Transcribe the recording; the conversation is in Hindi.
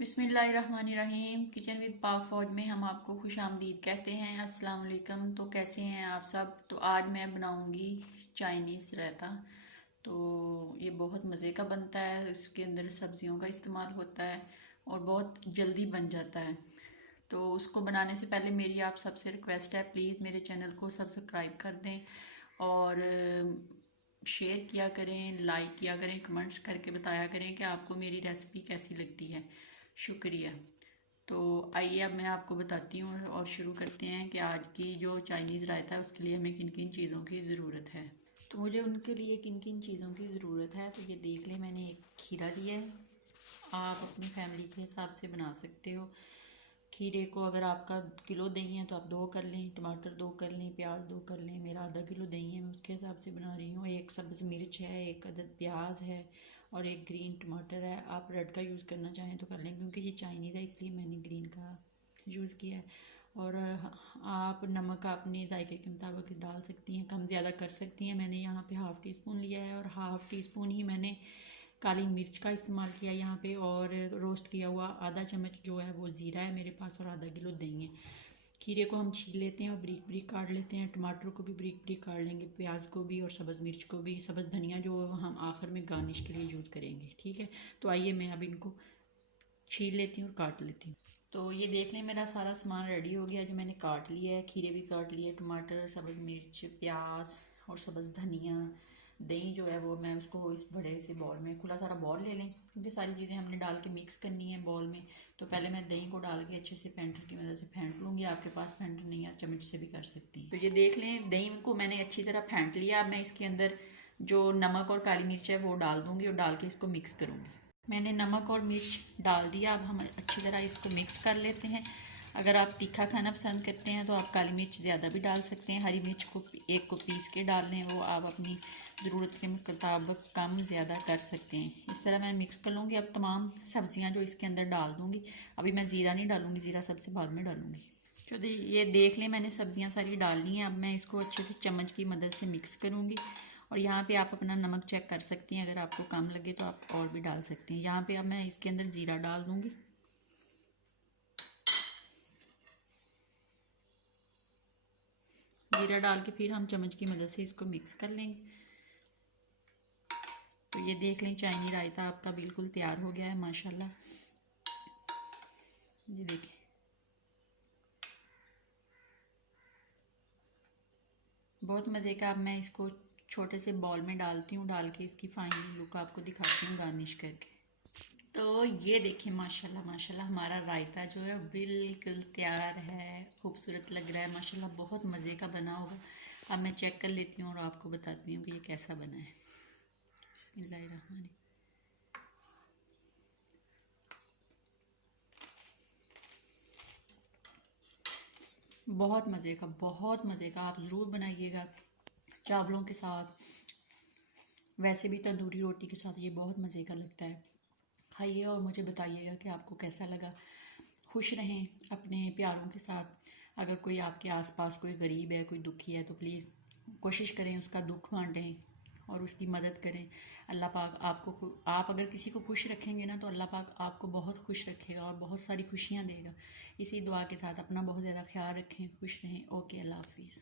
बिस्मिल्लाहिर्रहमानिर्रहीम। किचन विद पाक फ़ौज में हम आपको खुश आमदीद कहते हैं। अस्सलाम वालेकुम। तो कैसे हैं आप सब। तो आज मैं बनाऊंगी चाइनीज़ रायता। तो ये बहुत मज़े का बनता है, इसके अंदर सब्जियों का इस्तेमाल होता है और बहुत जल्दी बन जाता है। तो उसको बनाने से पहले मेरी आप सबसे रिक्वेस्ट है, प्लीज़ मेरे चैनल को सब्सक्राइब कर दें और शेयर किया करें, लाइक किया करें, कमेंट्स करके बताया करें कि आपको मेरी रेसिपी कैसी लगती है। शुक्रिया। तो आइए अब मैं आपको बताती हूँ और शुरू करते हैं कि आज की जो चाइनीज़ रायता है उसके लिए हमें किन किन चीज़ों की ज़रूरत है। तो मुझे उनके लिए किन किन चीज़ों की ज़रूरत है, तो ये देख लें। मैंने एक खीरा लिया है, आप अपनी फैमिली के हिसाब से बना सकते हो। खीरे को अगर आपका किलो दही है तो आप 2 कर लें, टमाटर 2 कर लें, प्याज 2 कर लें। मेरा आधा किलो दही है, मैं उसके हिसाब से बना रही हूँ। एक सब्ज़ मिर्च है, एक अदद प्याज है और एक ग्रीन टमाटर है। आप रेड का यूज़ करना चाहें तो कर लें, क्योंकि ये चाइनीज़ है इसलिए मैंने ग्रीन का यूज़ किया है। और आप नमक अपने जायके के मुताबिक डाल सकती हैं, कम ज़्यादा कर सकती हैं। मैंने यहाँ पे हाफ़ टी स्पून लिया है और हाफ़ टी स्पून ही मैंने काली मिर्च का इस्तेमाल किया यहाँ पे। और रोस्ट किया हुआ आधा चम्मच जो है वो ज़ीरा है मेरे पास और आधा किलो दही है। खीरे को हम छील लेते हैं और ब्रीक ब्रीक काट लेते हैं। टमाटर को भी ब्रीक ब्रीक काट लेंगे, प्याज को भी और सब्ज़ मिर्च को भी। सब्ज़ धनिया जो हम आखिर में गार्निश के लिए यूज़ करेंगे, ठीक है। तो आइए मैं अब इनको छील लेती हूँ और काट लेती हूँ। तो ये देख लें, मेरा सारा सामान रेडी हो गया जो मैंने काट लिया है। खीरे भी काट लिए, टमाटर, सब्ज़ मिर्च, प्याज और सब्ज़ धनिया। दही जो है वो मैं उसको इस बड़े से बॉल में, खुला सारा बॉल ले लें क्योंकि सारी चीज़ें हमने डाल के मिक्स करनी है बॉल में। तो पहले मैं दही को डाल के अच्छे से फेंटर की मदद से फेंट लूँगी। आपके पास फेंटर नहीं है, चम्मच से भी कर सकती हैं। तो ये देख लें, दही को मैंने अच्छी तरह फेंट लिया। अब मैं इसके अंदर जो नमक और काली मिर्च है वो डाल दूँगी और डाल के इसको मिक्स करूँगी। मैंने नमक और मिर्च डाल दिया। अब हम अच्छी तरह इसको मिक्स कर लेते हैं। अगर आप तीखा खाना पसंद करते हैं तो आप काली मिर्च ज़्यादा भी डाल सकते हैं। हरी मिर्च को एक को पीस के डाल लें, वो आप अपनी ज़रूरत के मुताबिक कम ज़्यादा कर सकते हैं। इस तरह मैं मिक्स कर लूँगी। अब तमाम सब्जियां जो इसके अंदर डाल दूँगी। अभी मैं ज़ीरा नहीं डालूँगी, ज़ीरा सबसे बाद में डालूँगी। तो ये देख लें, मैंने सब्जियां सारी डाल ली हैं। अब मैं इसको अच्छे से चम्मच की मदद से मिक्स करूँगी। और यहाँ पे आप अपना नमक चेक कर सकती हैं, अगर आपको कम लगे तो आप और भी डाल सकती हैं। यहाँ पे अब मैं इसके अंदर ज़ीरा डाल दूँगी। ज़ीरा डाल के फिर हम चम्मच की मदद से इसको मिक्स कर लेंगे। तो ये देख लें, चाइनीज़ रायता आपका बिल्कुल तैयार हो गया है माशाल्लाह। ये देखें, बहुत मज़े का। अब मैं इसको छोटे से बॉल में डालती हूँ, डाल के इसकी फाइनल लुक आपको दिखाती हूँ गार्निश करके। तो ये देखिए, माशाल्लाह माशाल्लाह हमारा रायता जो है बिल्कुल तैयार है। खूबसूरत लग रहा है माशाल्लाह, बहुत मज़े का बना होगा। अब मैं चेक कर लेती हूँ और आपको बताती हूँ कि ये कैसा बना है। बिस्मिल्लाहिर्रहमानिर्रहीम। बहुत मज़े का, बहुत मज़े का। आप ज़रूर बनाइएगा चावलों के साथ, वैसे भी तंदूरी रोटी के साथ ये बहुत मज़े का लगता है। खाइए और मुझे बताइएगा कि आपको कैसा लगा। खुश रहें अपने प्यारों के साथ। अगर कोई आपके आसपास कोई गरीब है, कोई दुखी है, तो प्लीज़ कोशिश करें उसका दुख बांटें और उसकी मदद करें। अल्लाह पाक आपको, आप अगर किसी को खुश रखेंगे ना तो अल्लाह पाक आपको बहुत खुश रखेगा और बहुत सारी खुशियाँ देगा। इसी दुआ के साथ अपना बहुत ज़्यादा ख्याल रखें, खुश रहें। ओके, अल्लाह हाफिज़।